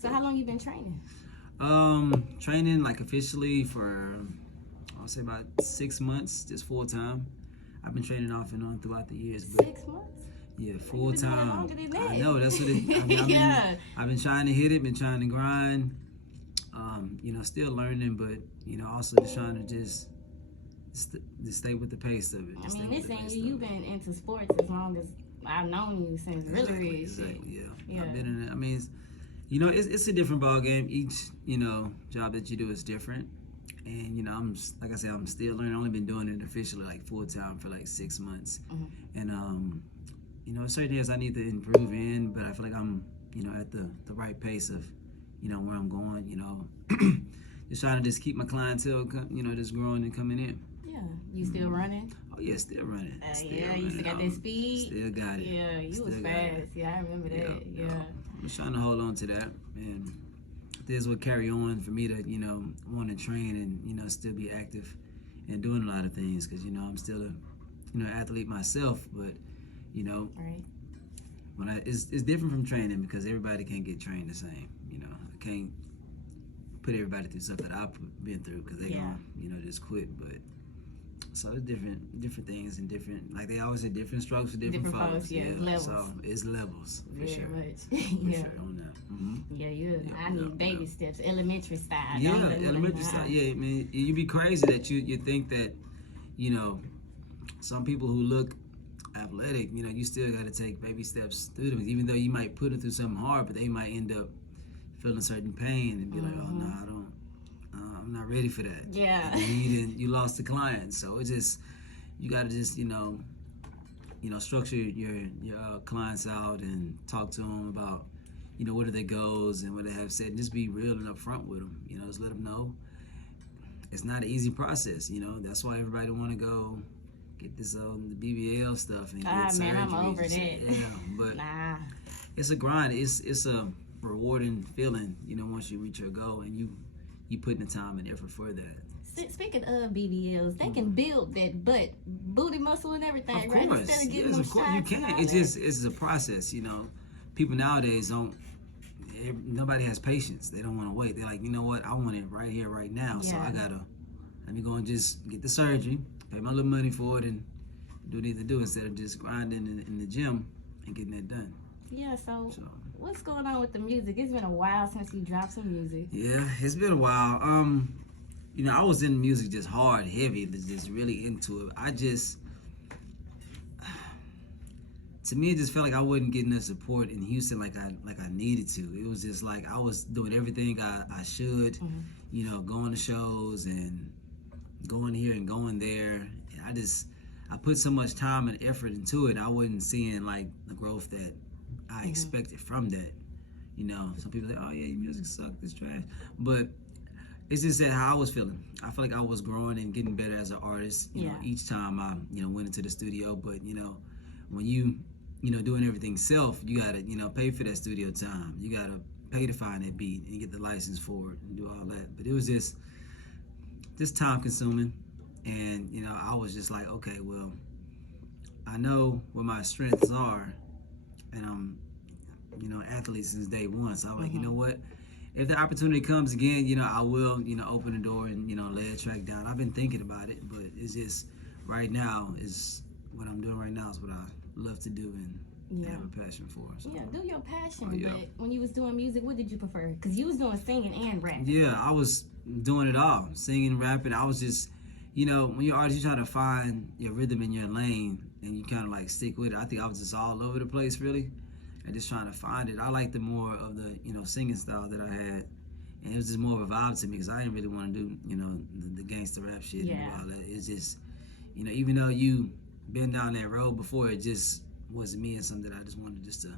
So how long you been training? Training like officially for I'll say about 6 months, just full time. I've been training off and on throughout the years, but 6 months? yeah, You've full been doing it time. longer than that. I know that's what it. I mean, Yeah. I've been trying to hit it, been trying to grind. Still learning, but also just trying to just stay with the pace of it. I mean, listen, you've been into sports as long as I've known you since really. Exactly. Yeah. I've been in it. I mean, it's a different ball game. Each job that you do is different, and like I said, I'm still learning. I've only been doing it officially like full time for like 6 months, and certain areas I need to improve in, but I feel like I'm at the right pace of where I'm going. Just trying to just keep my clientele just growing and coming in. Yeah, you still running? Oh yeah, still running. You still got that speed? Still got it. Yeah, you was fast. Yeah, I remember that. Yeah. I'm just trying to hold on to that, and this will carry on for me to want to train and still be active and doing a lot of things, because I'm still a athlete myself, but right. when it's different from training, because everybody can't get trained the same. I can't put everybody through something that I've been through, because they gonna just quit. But so it's different things and different, like they always say, different strokes for different folks. Yeah, levels. So it's levels for Very sure. much. For sure on that. Yeah, I need baby steps, elementary style. Yeah, elementary style. Yeah, I mean, you'd be crazy that you think that some people who look athletic, you still got to take baby steps through them, even though you might put them through something hard, but they might end up feeling certain pain and be like, oh no, I don't. I'm not ready for that. Yeah. And you lost the client, so it's just you got to just structure your clients out and talk to them about what are their goals and what they have said, and just be real and upfront with them. Just let them know it's not an easy process. That's why everybody want to go get this the BBL stuff and get man, I'm surgeries over and that. shit. Yeah, but Nah. it's a grind. It's a rewarding feeling, once you reach your goal and you put in the time and effort for that. Speaking of BBLs, they can build that booty muscle and everything, of right? course. Instead of getting Yes, them of course you shots can. It's a process. People nowadays don't. Nobody has patience. They don't want to wait. They're like, you know what? I want it right here, right now. Yeah. So let me go and just get the surgery, pay my little money for it, and do what I need to do instead of just grinding in the gym and getting that done. Yeah. So what's going on with the music? It's been a while since you dropped some music. Yeah, it's been a while. I was in music just hard, heavy, just really into it. To me, it just felt like I wasn't getting the support in Houston like I needed to. It was just like I was doing everything I should, going to shows and going here and going there. And I put so much time and effort into it. I wasn't seeing like the growth that I expected from that. Some people say, "Oh yeah, your music sucked, it's trash," but it's just that how I was feeling. I feel like I was growing and getting better as an artist. Each time I went into the studio. But when you doing everything self, you gotta pay for that studio time. You gotta pay to find that beat and get the license for it and do all that. But it was just time consuming, and I was just like, okay, well, I know what my strengths are, and I'm athlete since day one. So I'm like, you know what? If the opportunity comes again, I will, open the door and, lay a track down. I've been thinking about it, but it's just right now is what I'm doing right now is what I love to do and have a passion for. So. Yeah, do your passion. But when you was doing music, what did you prefer? Because you was doing singing and rapping. Yeah, I was doing it all, singing, rapping. I was just, when you're an artist, you try to find your rhythm in your lane and you kind of like stick with it. I think I was just all over the place, really. And just trying to find it. I liked the more of the singing style that I had, and it was just more of a vibe to me because I didn't really want to do the gangster rap shit and all that. It's just even though you been down that road before, it just wasn't me and something that I just wanted just to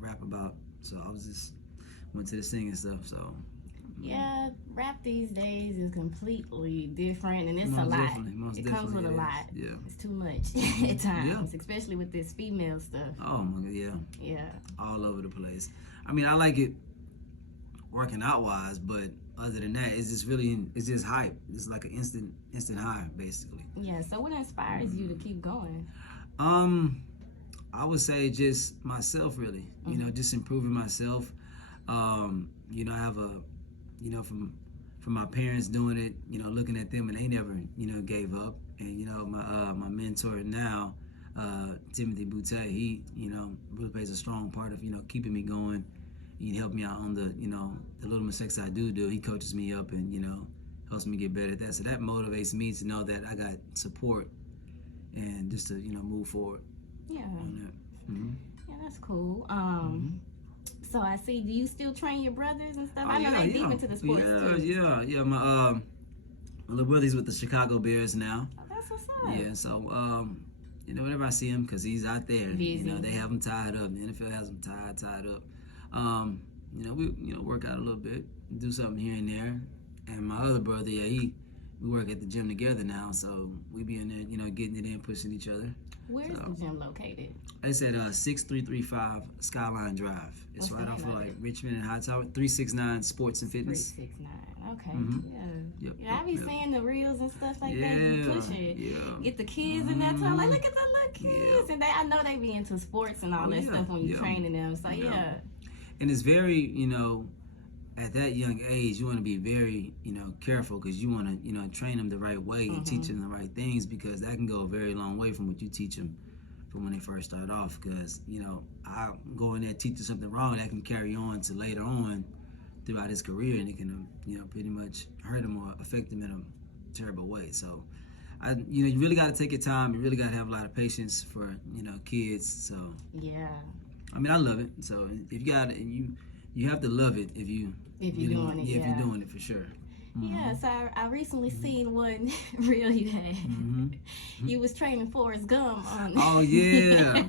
rap about. So I was just went to the singing stuff. So yeah, rap these days is completely different, and it's a lot. It comes with a lot. Yeah, it's too much at times, especially with this female stuff. Oh my God, yeah, all over the place. I mean, I like it working out wise, but other than that, it's just hype. It's like an instant high, basically. Yeah. So what inspires you to keep going? I would say just myself, really. Just improving myself. You know, I have from my parents doing it, looking at them, and they never, gave up. And my mentor now, Timothy Boutte, he, really plays a strong part of, keeping me going. He helped me out on the little mistakes I do. He coaches me up and, helps me get better at that. So that motivates me to know that I got support and just to, move forward. Yeah. Mm-hmm. Yeah, that's cool. So I see, do you still train your brothers and stuff? Oh, I know they deep into the sports too. Yeah. My little brother's with the Chicago Bears now. Oh, that's what's up. Yeah, so whenever I see him, because he's out there, Busy. They have him tied up. The NFL has him tied up. We work out a little bit, do something here and there. And my other brother, we work at the gym together now, so we be in there, getting it in, pushing each other. Where's the gym located? It's at 6335 Skyline Drive. It's right off of Richmond and Hightower. 369 Sports and Fitness. 369. Okay. Mm-hmm. Yeah. I be seeing the reels and stuff like that. You push it. Yeah. Get the kids in that time. Like, look at the little kids. And I know they be into sports and all that stuff when you training them. So yeah. And it's very, at that young age, you want to be very, careful, because you want to, train them the right way and teach them the right things, because that can go a very long way from what you teach them from when they first start off. Because, I go in there teaching something wrong, that can carry on to later on throughout his career, and it can, pretty much hurt him or affect him in a terrible way. So, you really got to take your time. You really got to have a lot of patience for, kids. So, yeah. I mean, I love it. So if you got it, you have to love it if you're doing it. Yeah, if you're doing it, for sure. Mm-hmm. Yeah, so I recently seen one reel you had. You was training Forrest Gump on. Oh yeah.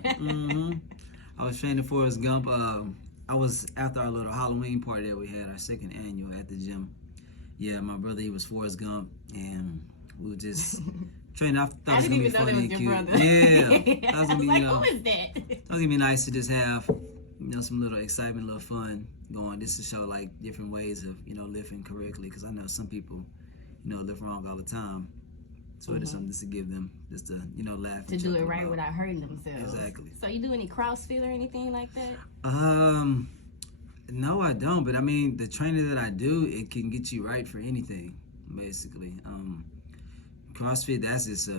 I was training Forrest Gump. I was after our little Halloween party that we had, our second annual at the gym. Yeah, my brother, he was Forrest Gump, and we were just training. I thought it was gonna be funny and cute. Yeah, I was like, who is that? It was gonna be nice to just have, some little excitement, little fun going. Just to show like different ways of, lifting correctly. Because I know some people, lift wrong all the time. So it's something just to give them, just to, laugh. To do it right without hurting themselves. Exactly. So you do any CrossFit or anything like that? No, I don't. But I mean, the training that I do, it can get you right for anything, basically. CrossFit, that's just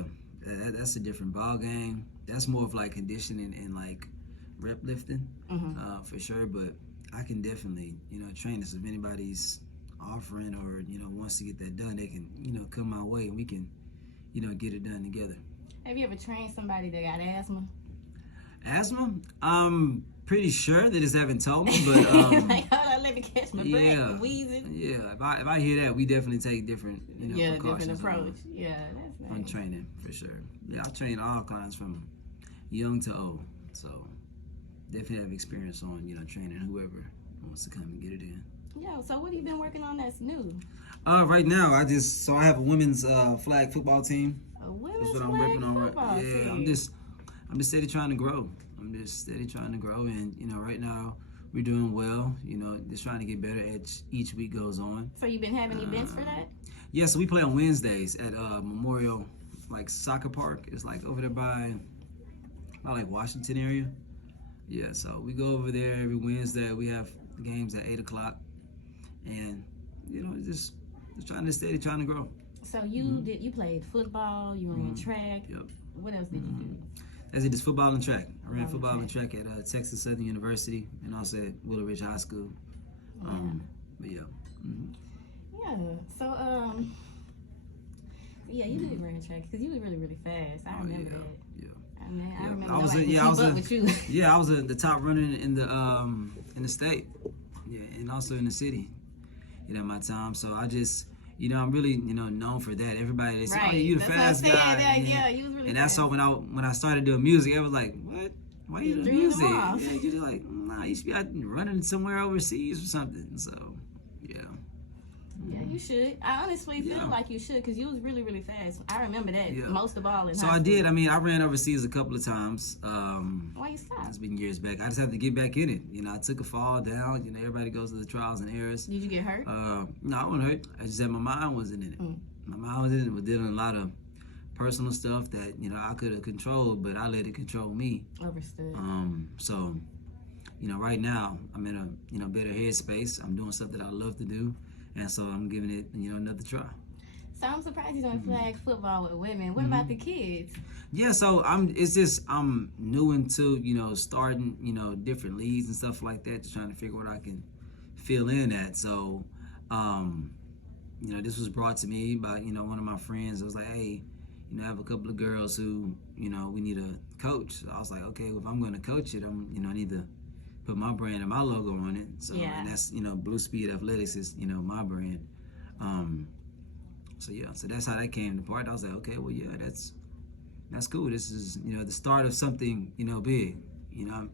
that's a different ball game. That's more of like conditioning and like rep lifting, for sure. But I can definitely, train this. If anybody's offering or, wants to get that done, they can, come my way and we can, get it done together. Have you ever trained somebody that got asthma? Asthma? I'm pretty sure. They just haven't told me, but like, hold on, let me catch my breath. Wheezing. Yeah, if I hear that, we definitely take different, precautions. Different approach. Yeah, that's nice. On training, for sure. Yeah, I train all kinds from young to old, so definitely have experience on, training whoever wants to come and get it in. Yeah, so what have you been working on that's new? Right now, I have a women's flag football team. A women's that's what flag I'm working on football team. I'm just steady trying to grow. And right now we're doing well. Just trying to get better as each week goes on. So you've been having events for that? Yeah, so we play on Wednesdays at Memorial Soccer Park. It's like over there by like Washington area. Yeah, so we go over there every Wednesday. We have games at 8:00, and just trying to grow. So you played football, you ran track. Yep. What else did you do? I did football and track. I ran football and track at Texas Southern University and also at Willow Ridge High School. But yeah. Yeah. So yeah, you did run track because you was really, really fast. I remember that. Yeah. I mean, I remember. I was the top runner in the state. Yeah, and also in the city. At my time. So I just, I'm really, known for that. Everybody, they say, "Oh, you the fast guy." Yeah, you was really. And that's so when I started doing music, I was like, "What? Why you doing music?" Yeah, you're just like, "Nah, you should be out running somewhere overseas or something." So, yeah. Yeah, you should. I honestly feel like you should because you was really, really fast. I remember that most of all in high school. I did. I mean, I ran overseas a couple of times. Why you stopped? It's been years back. I just had to get back in it. I took a fall down. Everybody goes through the trials and errors. Did you get hurt? No, I wasn't hurt. I just had my mind wasn't in it. My mind was in it. Was dealing a lot of personal stuff that I could have controlled, but I let it control me. Understood. So, right now I'm in a better headspace. I'm doing stuff that I love to do, and so I'm giving it another try. So I'm surprised you don't flag football with women. What about the kids? Yeah, so I'm new into starting different leagues and stuff like that, just trying to figure what I can fill in at. So this was brought to me by one of my friends. It was like, hey, I have a couple of girls who we need a coach. So I was like, okay, well, if I'm going to coach it, I need to put my brand and my logo on it. So and that's Blue Speed Athletics is my brand. So that's how that came to part. I was like, okay, well, yeah, that's cool. This is the start of something big. I'm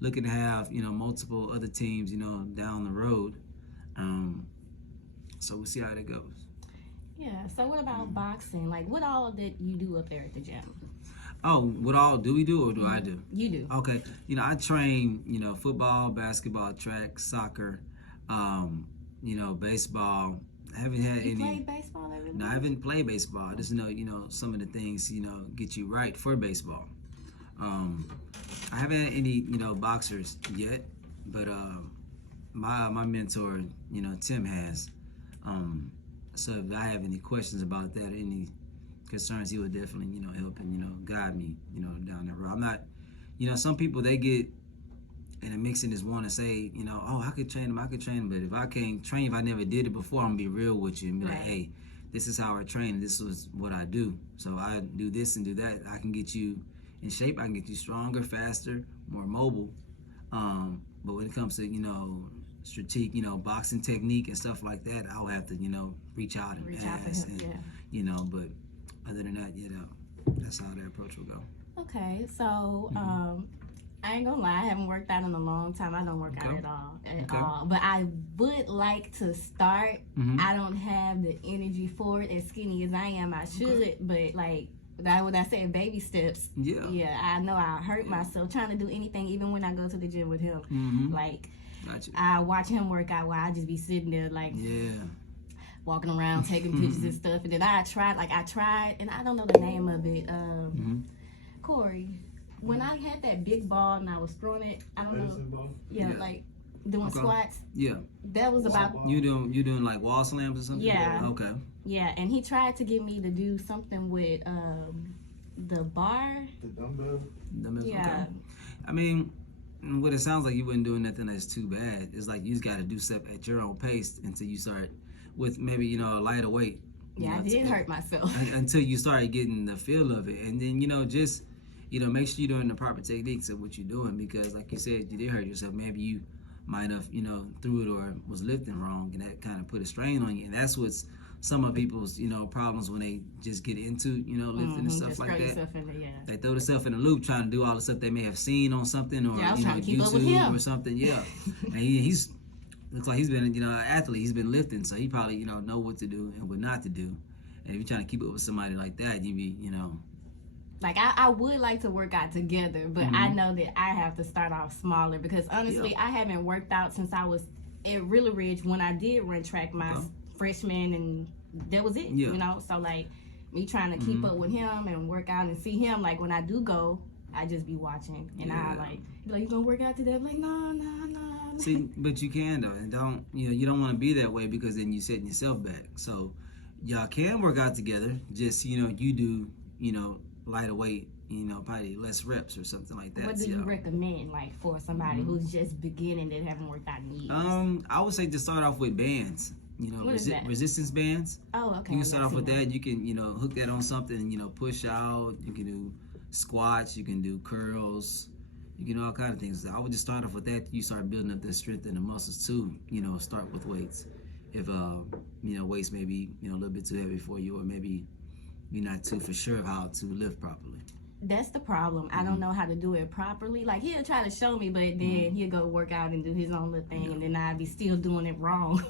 looking to have multiple other teams down the road. So we'll see how that goes. Yeah. So what about boxing? Like, what all did you do up there at the gym? Oh, what all do we do or do I do? You do. Okay. I train football, basketball, track, soccer, baseball. I haven't had You any. played baseball ever? No, I haven't played baseball. I just know some of the things get you right for baseball. I haven't had any boxers yet, but my mentor Tim has. So if I have any questions about that, any concerns, he would definitely help and guide me down that road. I'm not some people they get in a mix and just want to say, oh, I could train him, but if I can't train, if I never did it before, I'm gonna be real with you and be like, hey, this is how I train, this is what I do. So I do this and do that. I can get you in shape, I can get you stronger, faster, more mobile. But when it comes to, strategic, boxing technique and stuff like that, I'll have to, reach out and ask. But other than that, that's how the approach will go. Okay, so I ain't gonna lie, I haven't worked out in a long time. I don't work out at all. But I would like to start. I don't have the energy for it. As skinny as I am, I should. But like what I said, baby steps. Yeah. I know I hurt myself trying to do anything, even when I go to the gym with him. Like Gotcha. I watch him work out while I just be sitting there like walking around, taking pictures and stuff. And then I tried, and I don't know the name of it. Corey. When I had that big ball and I was throwing it, I don't know. Yeah, like doing squats. Yeah. That was about. You doing like wall slams or something? Yeah. Okay. Yeah, and he tried to get me to do something with the bar. The dumbbell. Yeah. Okay. I mean, what it sounds like you wouldn't do nothing that's too bad. It's like you just got to do stuff at your own pace until you start with maybe a lighter weight. Yeah, I did hurt myself until you start getting the feel of it, and then just. Make sure you're doing the proper techniques of what you're doing, because like you said, you did hurt yourself. Maybe you might have, threw it or was lifting wrong, and that kind of put a strain on you. And that's what's some of people's, problems when they just get into, lifting and stuff like that. They throw themselves in a loop trying to do all the stuff they may have seen on something or YouTube or something. Yeah, and he's looks like he's been, an athlete. He's been lifting, so he probably, know what to do and what not to do. And if you're trying to keep up with somebody like that, you be, Like, I would like to work out together, but I know that I have to start off smaller, because honestly, I haven't worked out since I was at Really Ridge when I did run track my freshman, and that was it, So, like, me trying to keep up with him and work out and see him, like, when I do go, I just be watching, and I, like, you gonna work out today? I'm like, no. See, but you can, though, and don't, you don't want to be that way, because then you're setting yourself back. So, y'all can work out together, just, you do, lighter weight, probably less reps or something like that. What do you recommend, like, for somebody who's just beginning that haven't worked out in years? I would say to start off with bands. What is that? Resistance bands. Oh, okay. You can start off with that. You can, hook that on something and, push out. You can do squats. You can do curls. You can do all kinds of things. I would just start off with that. You start building up the strength and the muscles too. Start with weights. If, weights may be, a little bit too heavy for you, or maybe you're not too for sure of how to lift properly. That's the problem. I don't know how to do it properly. Like, he'll try to show me, but then he'll go work out and do his own little thing, and then I'll be still doing it wrong.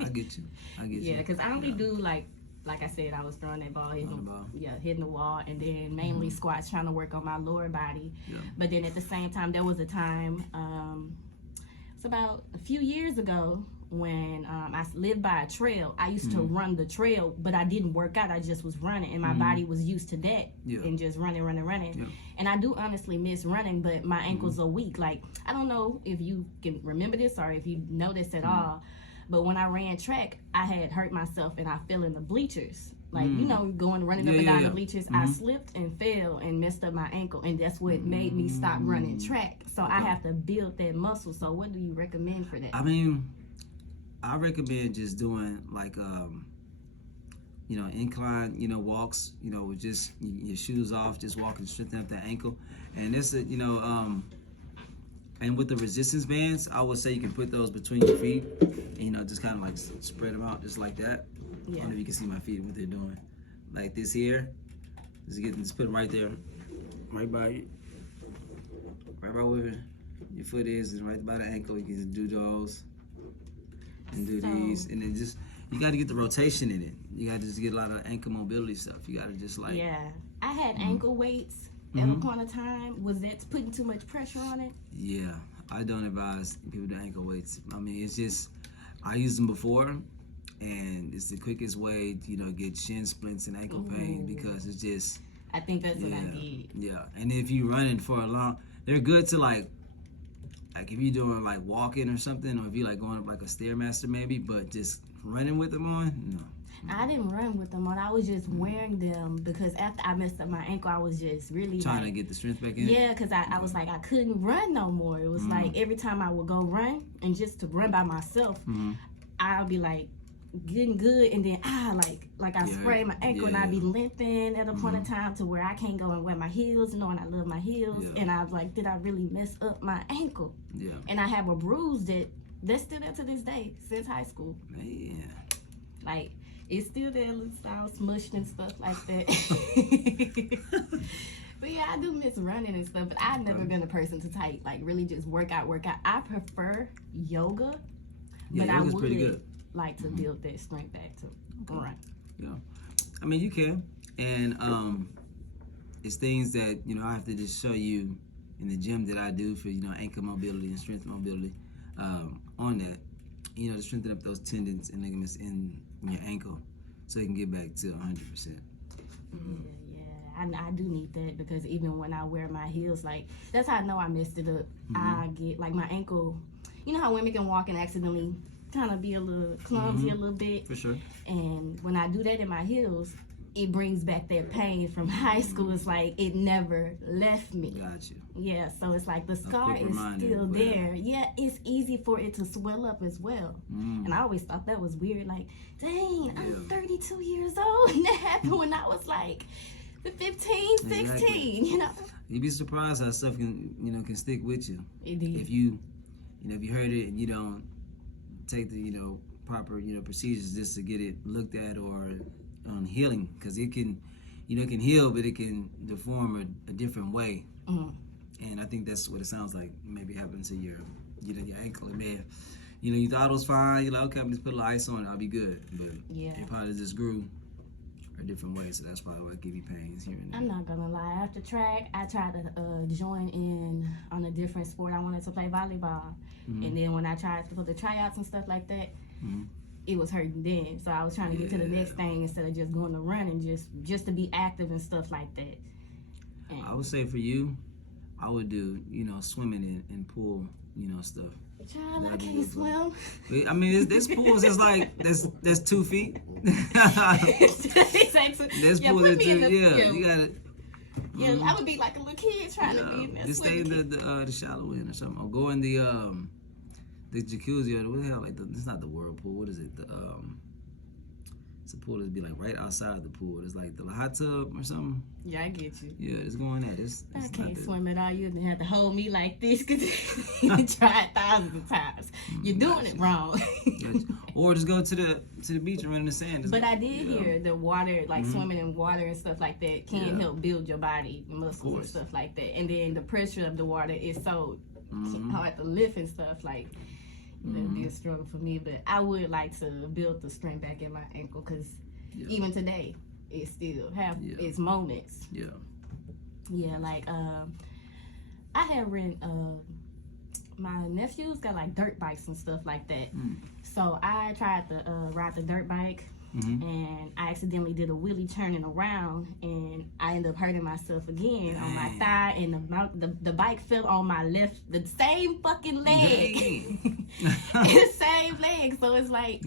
I get you. Yeah, because I only do, like I said, I was throwing that ball, hitting the wall, and then mainly squats, trying to work on my lower body. Yeah. But then at the same time, there was a time, it's about a few years ago, when I lived by a trail. I used to run the trail, but I didn't work out. I just was running, and my body was used to that and just running. Yeah. And I do honestly miss running, but my ankles are weak. Like, I don't know if you can remember this or if you know this at all, but when I ran track, I had hurt myself and I fell in the bleachers. Like, you know, running up and down the bleachers, I slipped and fell and messed up my ankle, and that's what made me stop running track. So I have to build that muscle. So what do you recommend for that? I mean, I recommend just doing like, you know, incline, you know, walks, you know, with just your shoes off, just walking, strengthen up that ankle. And this, you know, and with the resistance bands, I would say you can put those between your feet, and, you know, just kind of like spread them out just like that. I don't know if you can see my feet, what they're doing. Like this here, just put them right there, right by where your foot is, and right by the ankle. You can just do those and do these, and then just, you got to get the rotation in it. You got to just get a lot of ankle mobility stuff. You got to just like. Yeah, I had ankle weights at a point of time. Was that putting too much pressure on it? Yeah, I don't advise people to do ankle weights. I mean, it's just, I used them before, and it's the quickest way to, you know, get shin splints and ankle pain, because it's just. I think that's what I did. Yeah, and if you running for a long, they're good to like if you're doing like walking or something, or if you like going up like a Stairmaster maybe, but just running with them on, no. I didn't run with them on. I was just wearing them because after I messed up my ankle, I was just really trying to get the strength back in. Yeah, because I was like, I couldn't run no more. It was like every time I would go run, and just to run by myself, I'll be like getting good, and then like I sprained my ankle, and I'd be limping at a point in time to where I can't go and wear my heels, knowing I love my heels, and I was like, did I really mess up my ankle? Yeah. And I have a bruise that's still there to this day since high school. Man. Like, it's still there, it's all smushed and stuff like that. But yeah, I do miss running and stuff, but I've never been a person to like really just work out. I prefer yoga, but I would pretty good. Like to build that strength back to run. Yeah, I mean, you can, and it's things that, you know, I have to just show you in the gym that I do for, you know, ankle mobility and strength mobility. On that, you know, to strengthen up those tendons and ligaments in your ankle so you can get back to 100%. I do need that, because even when I wear my heels, like, that's how I know I messed it up. I get like my ankle, you know how women can walk and accidentally kind of be a little clumsy a little bit. For sure. And when I do that in my heels, it brings back that pain from high school. It's like it never left me. Got you. Yeah, so it's like the scar is still there. Yeah, it's easy for it to swell up as well. And I always thought that was weird. Like, dang, I'm 32 years old, and that happened when I was like 15, 16, exactly. You know? You'd be surprised how stuff can stick with you. It did. If you heard it and you don't take the, you know, proper, you know, procedures just to get it looked at, or on healing, because it can, you know, it can heal, but it can deform a different way. And I think that's what it sounds like maybe happened to your, you know, your ankle. It may have, you know, you thought it was fine. You're like, okay, I'm just put a little ice on it, I'll be good. But it probably just grew a different way, so that's probably why I give you pains here and there. I'm not gonna lie. After track, I tried to join in on a different sport. I wanted to play volleyball, and then when I tried for the tryouts and stuff like that, it was hurting then. So I was trying to get to the next thing instead of just going to run and just to be active and stuff like that. And I would say for you, I would do, you know, swimming and pool, you know, stuff. Child, I can't swim. I mean, this pools is like that's 2 feet. This pool is 2. You gotta. Yeah, I would be like a little kid trying to be in there. Just stay in the shallow end or something, or go in the jacuzzi, or what the hell, like it's not the whirlpool. What is it? It's a pool that'd be like right outside the pool. It's like the hot tub or something. Yeah, I get you. Yeah, it's going at it. I can't swim at all. You didn't have to hold me like this, because you tried thousands of times. You're doing it wrong. Or just go to the beach and run in the sand. But I did hear the water, like swimming in water and stuff like that, can help build your body muscles and stuff like that. And then the pressure of the water is so hard to lift and stuff, like. That'd be a struggle for me, but I would like to build the strength back in my ankle, because even today it still have its moments. Yeah, like I had ran my nephews got like dirt bikes and stuff like that. So I tried to ride the dirt bike, and I accidentally did a wheelie turning around, and I ended up hurting myself again on my thigh, and the bike fell on my left, the same fucking leg, the same leg. So it's like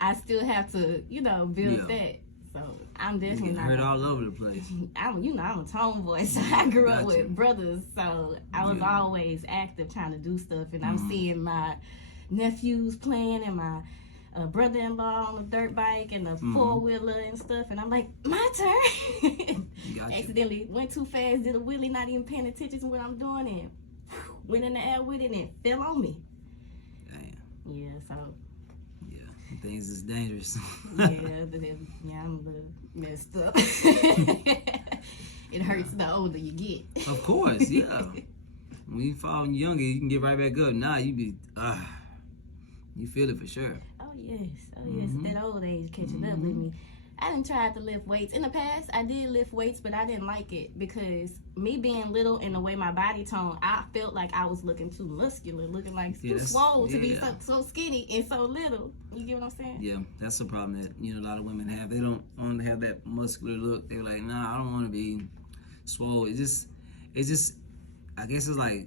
I still have to, build that. So I'm definitely not hurt all over the place. I'm a tomboy, so I grew up with brothers, so I was always active trying to do stuff, and I'm seeing my nephews playing and my brother-in-law on a dirt bike and a four-wheeler and stuff, and I'm like, my turn. Accidentally went too fast, did a wheelie, not even paying attention to what I'm doing, and went in the air with it and it fell on me. Damn. Yeah, so. Yeah, things is dangerous. I'm a little messed up. It hurts the older you get. Of course, yeah. When you fall younger, you can get right back up. Now you be, you feel it for sure. Oh yes, that old age catching up with me. I done tried to lift weights. In the past, I did lift weights, but I didn't like it because me being little and the way my body tone, I felt like I was looking too muscular, looking like too swole to be so skinny and so little. You get what I'm saying? Yeah, that's a problem that a lot of women have. They don't want to have that muscular look. They're like, nah, I don't want to be swole. It's just, I guess it's like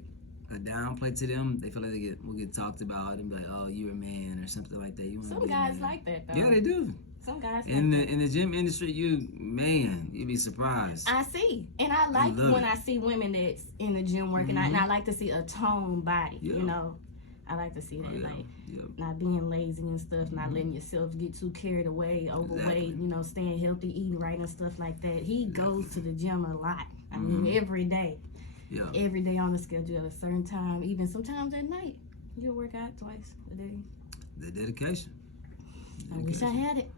a downplay to them. They feel like they will get talked about and be like, oh, you're a man or something like that. Some guys like that though. Yeah, they do. Some guys in the gym industry, you'd be surprised. I see, and I like when I see women that's in the gym working out, and I like to see a toned body. I like to see that, not being lazy and stuff, not letting yourself get too carried away, overweight. Staying healthy, eating right, and stuff like that. He goes to the gym a lot. I mean, every day. Yeah. Every day on the schedule at a certain time, even sometimes at night. You'll work out twice a day. The dedication. I wish I had it.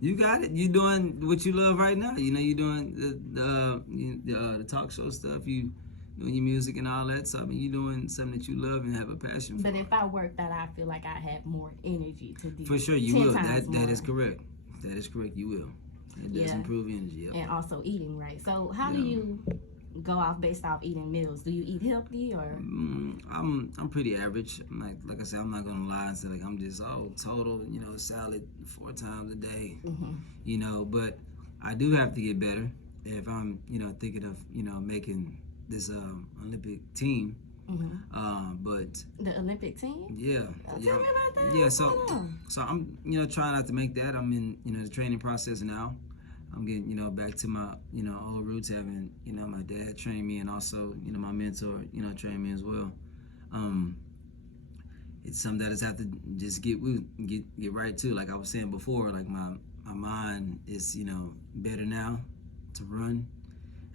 You got it. You doing what you love right now. You doing the talk show stuff. You doing your music and all that. So I mean, you doing something that you love and have a passion for. But if I worked out, I feel like I have more energy to do. For sure, you will. That is correct. That is correct. You will. It does improve energy. Yep. And also eating right. So how do you go off based off eating meals? Do you eat healthy or? I'm pretty average. Like I said, I'm not gonna lie and say like I'm just total, salad 4 times a day. But I do have to get better if I'm, thinking of, making this Olympic team. But the Olympic team? Yeah. Tell me about that. Yeah. So I'm, trying not to make that. I'm in, the training process now. I'm getting, back to my, old roots, having, my dad train me and also, my mentor, train me as well. It's something that I just have to just get right to. Like I was saying before, like my mind is, better now to run.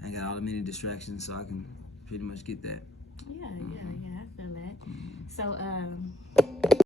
I got all the many distractions, so I can pretty much get that. Yeah, I feel that. So,